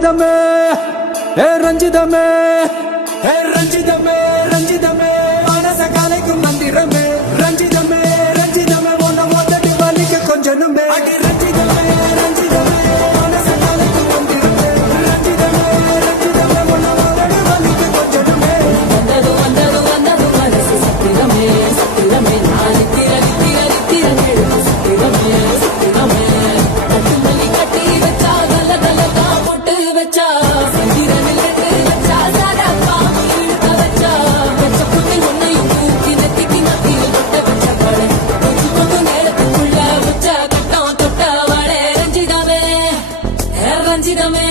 ரஞ்சிதமே ரஞ்சிதமே ரஞ்சிதமே ரஞ்சிதமே மனச கலைக்கும் மந்திரமே ரஞ்சிதமே ரஞ்சிதமே ஒன்ன மொத்தடி வலிக்க கொஞ்சனுமே அடி ரஞ்சிதமே ரஞ்சிதமே மனச கலைக்கும் மந்திரமே ரஞ்சிதமே ரஞ்சிதமே ஒன்ன மொத்தடி வலிக்க கொஞ்சனுமே வந்தது வந்தது வந்தது மனசு சத்திரமே சத்திரமே நாளை திரளி திரளி திரளெழுது சத்திரமே சத்திரமே கட்டுமல்லி கட்டி வச்சா கல்ல கல்லா போட்டு வச்சா சந்திரனில் ரெண்டு வச்சா சாரா பாம்பு இழுக்க வச்சா வச்ச புண்ணி ஒன்னையும் தூக்கி நெத்திக்கு மத்தியில் தொட்ட வச்ச பட கொஞ்சம் கொஞ்சம் நேரத்துக்குள்ள வச்ச கட்டம் தொட்ட வாழே ரஞ்சிதமே ரஞ்சிதமே